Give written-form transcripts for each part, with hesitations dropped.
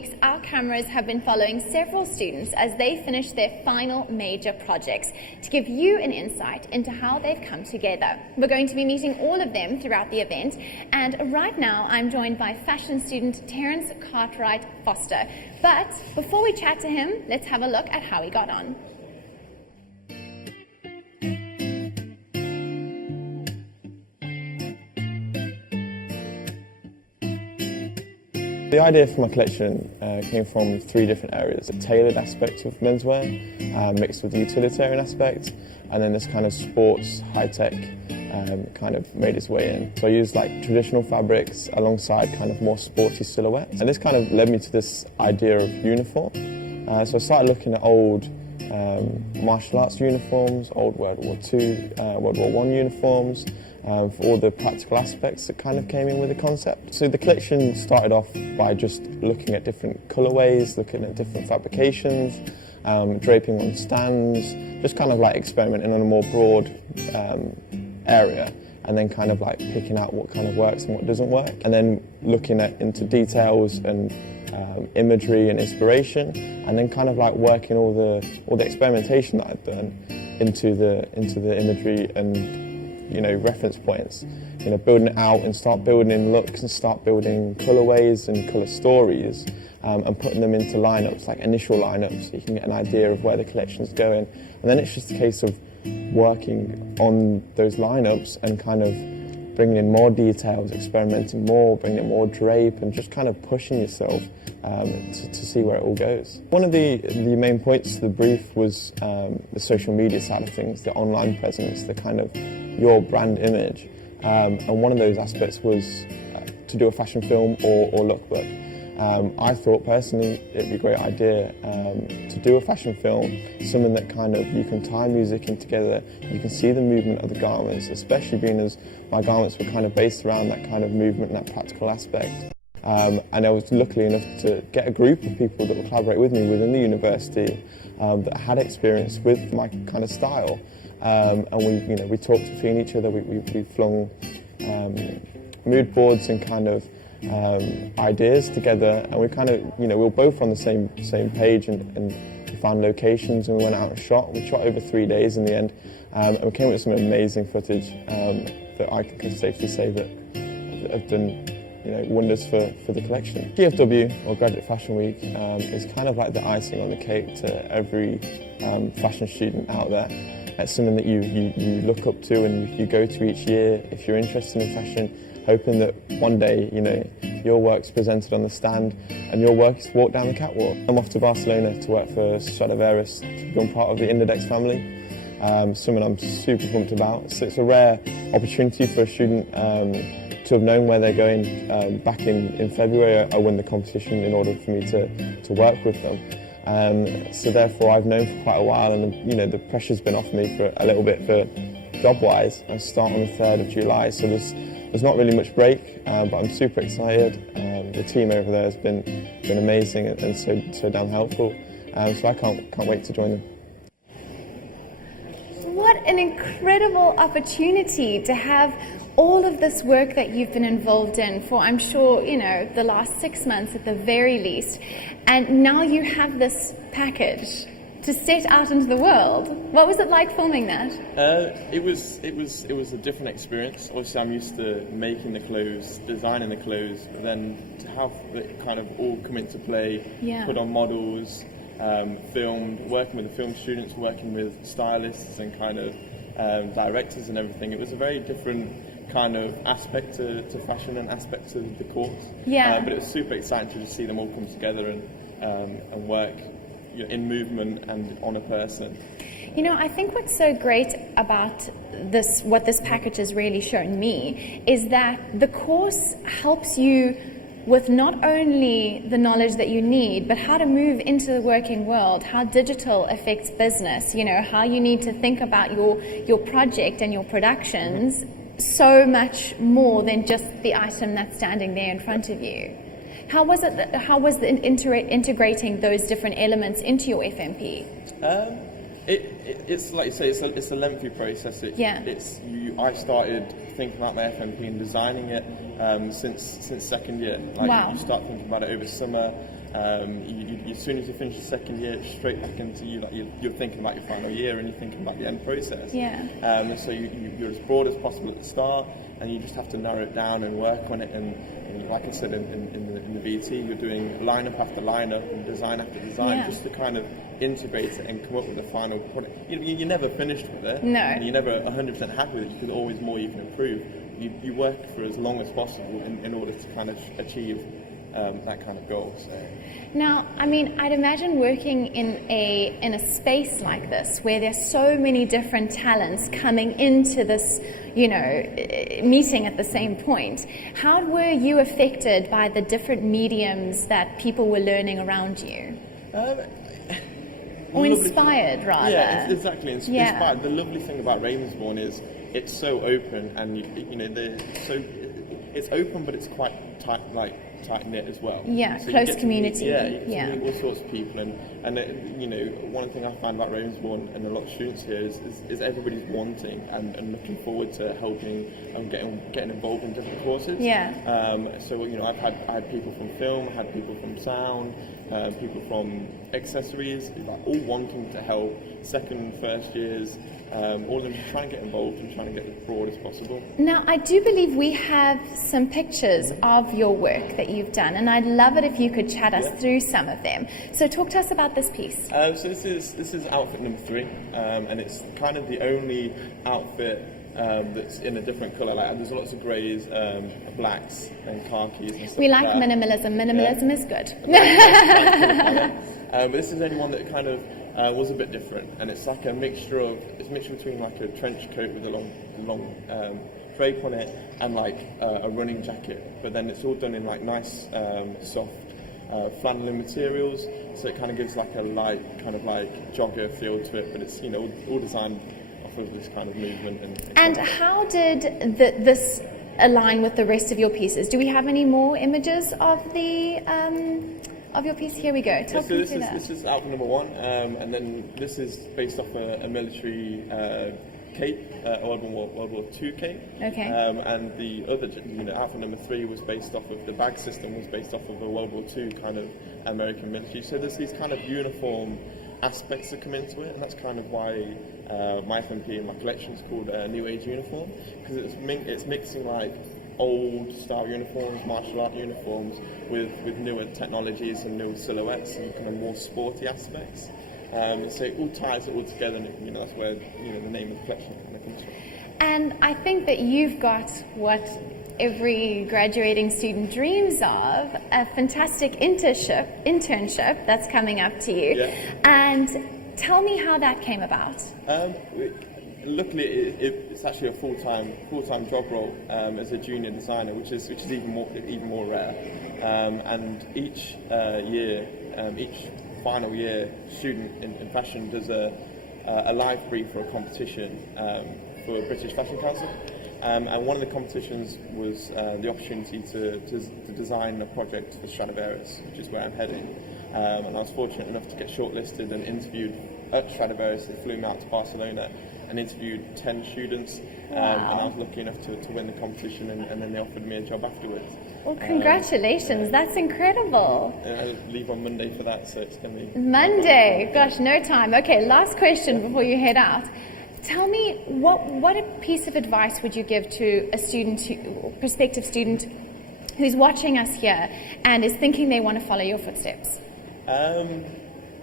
weeks, our cameras have been following several students as they finish their final major projects to give you an insight into how they've come together. We're going to be meeting all of them throughout the event, and right now I'm joined by fashion student Terrence Cartwright-Foster. But before we chat to him, let's have a look at how he got on. The idea for my collection came from three different areas: a tailored aspect of menswear, mixed with the utilitarian aspect, and then this kind of sports, high-tech kind of made its way in. So I used like traditional fabrics alongside kind of more sporty silhouettes. And this kind of led me to this idea of uniform. So I started looking at old martial arts uniforms, old World War II, World War I uniforms, for all the practical aspects that kind of came in with the concept. So the collection started off by just looking at different colourways, looking at different fabrications, draping on stands, just kind of like experimenting on a more broad area, and then kind of like picking out what kind of works and what doesn't work, and then looking into details and imagery and inspiration, and then kind of like working all the experimentation that I've done into the imagery and reference points, building it out and start building in looks and start building colorways and color stories, and putting them into lineups, like initial lineups, so you can get an idea of where the collection's going. And then it's just a case of working on those lineups and kind of bringing in more details, experimenting more, bringing in more drape, and just kind of pushing yourself to see where it all goes. One of the main points of the brief was the social media side of things, the online presence, the kind of your brand image. And one of those aspects was to do a fashion film or lookbook. I thought personally it'd be a great idea to do a fashion film, something that kind of you can tie music in together, you can see the movement of the garments, especially being as my garments were kind of based around that kind of movement and that practical aspect. And I was lucky enough to get a group of people that would collaborate with me within the university that had experience with my kind of style. And we talked between each other, we flung mood boards and kind of ideas together, and we kind of, we were both on the same page, and we found locations and we went out and shot. We shot over 3 days in the end, and we came up with some amazing footage that I can safely say that have done wonders for the collection. GFW, or Graduate Fashion Week, is kind of like the icing on the cake to every fashion student out there. It's something that you look up to and you go to each year if you're interested in fashion, hoping that one day, your work's presented on the stand and your work is to walk down the catwalk. I'm off to Barcelona to work for Stradivarius, to become part of the Index family. Something I'm super pumped about. So it's a rare opportunity for a student to have known where they're going. Back in February, I won the competition in order for me to work with them. So therefore I've known for quite a while, and the pressure's been off me for a little bit for job-wise. I start on the 3rd of July, so there's not really much break, but I'm super excited. The team over there has been amazing and so damn helpful, so I can't wait to join them. What an incredible opportunity to have all of this work that you've been involved in for, I'm sure, the last 6 months at the very least, and now you have this package to set out into the world. What was it like filming that? It was a different experience. Obviously, I'm used to making the clothes, designing the clothes, but then to have it kind of all come into play, put on models, filmed, working with the film students, working with stylists and kind of directors and everything. It was a very different kind of aspect to fashion and aspect to the course. But it was super exciting to just see them all come together and work in movement and on a person. I think what's so great about this, what this package has really shown me, is that the course helps you with not only the knowledge that you need, but how to move into the working world, how digital affects business, how you need to think about your project and your productions so much more than just the item that's standing there in front of you. How was integrating those different elements into your FMP? It's like you say, it's a lengthy process. I started thinking about my FMP and designing it since second year. Like wow. You start thinking about it over summer. As soon as you finish the second year, straight back into you're thinking about your final year and you're thinking about the end process. Yeah. So you're as broad as possible at the start, and you just have to narrow it down and work on it. And like I said in the VT, you're doing lineup after lineup and design after design, just to kind of integrate it and come up with the final product. You're never finished with it. No. And you're never 100% happy with it. You can always more you can improve. You work for as long as possible in order to kind of achieve that kind of goal. So. Now, I mean, I'd imagine working in a space like this, where there's so many different talents coming into this, meeting at the same point. How were you affected by the different mediums that people were learning around you? Or inspired, rather. Yeah, exactly. Inspired. The lovely thing about Ravensbourne is it's so open, and it's open, but it's quite tight knit as well. Yeah, so close community. You meet all sorts of people, and one thing I find about Ravensbourne and a lot of students here is everybody's wanting and looking forward to helping and getting involved in different courses. Yeah. So I had people from film, I had people from sound, people from accessories, all wanting to help. Second, first years. All of them just trying to get involved and trying to get as broad as possible. Now, I do believe we have some pictures of your work that you've done, and I'd love it if you could chat us through some of them. So talk to us about this piece. So this is outfit number 3, and it's kind of the only outfit that's in a different colour. There's lots of greys, blacks, and khakis and stuff. We like minimalism. Minimalism is good. But this is the only one that kind of was a bit different, and it's like a mixture between like a trench coat with a long drape on it and like a running jacket, but then it's all done in like nice soft flannel materials, so it kind of gives like a light kind of like jogger feel to it, but it's all designed off of this kind of movement. And how did this align with the rest of your pieces? Do we have any more images of your piece? Here we go. This is outfit number 1, and then this is based off a military cape, World War II cape. Okay. And the other, outfit number 3 was based off of the bag system, was based off of a World War II kind of American military. So there's these kind of uniform aspects that come into it, and that's kind of why my FMP and my collection is called New Age Uniform, because it's mixing like old style uniforms, martial art uniforms, with newer technologies and newer silhouettes and kind of more sporty aspects. So it all ties it all together, and that's where the name of the collection kind of comes from. And I think that you've got what every graduating student dreams of, a fantastic internship that's coming up to you. Yeah. And tell me how that came about. Luckily, it's actually a full-time job role as a junior designer, which is even more rare. And each year, each final year student in fashion does a live brief for a competition for British Fashion Council. And one of the competitions was the opportunity to design a project for Stradivarius, which is where I'm heading. And I was fortunate enough to get shortlisted and interviewed at Stradivarius. They flew me out to Barcelona and interviewed 10 students. Wow. And I was lucky enough to win the competition, and then they offered me a job afterwards. Well, congratulations, that's incredible. And I leave on Monday for that, so it's going to be... Monday, gosh, no time. Okay, last question before you head out. Tell me, what a piece of advice would you give to a prospective student who's watching us here and is thinking they want to follow your footsteps?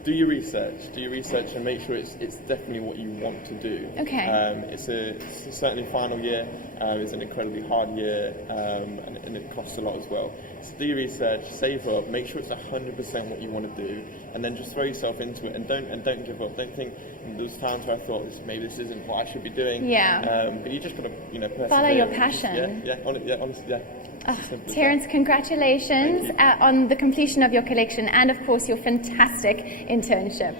Do your research and make sure it's definitely what you want to do. Okay. It's certainly final year. It's an incredibly hard year, and it costs a lot as well. So do your research, save up, make sure it's 100% what you want to do, and then just throw yourself into it, and don't give up. Don't think there's times where I thought maybe this isn't what I should be doing. Yeah. But you just got to persevere. Follow your passion. Honestly. Terrence, congratulations on the completion of your collection and, of course, your fantastic internship.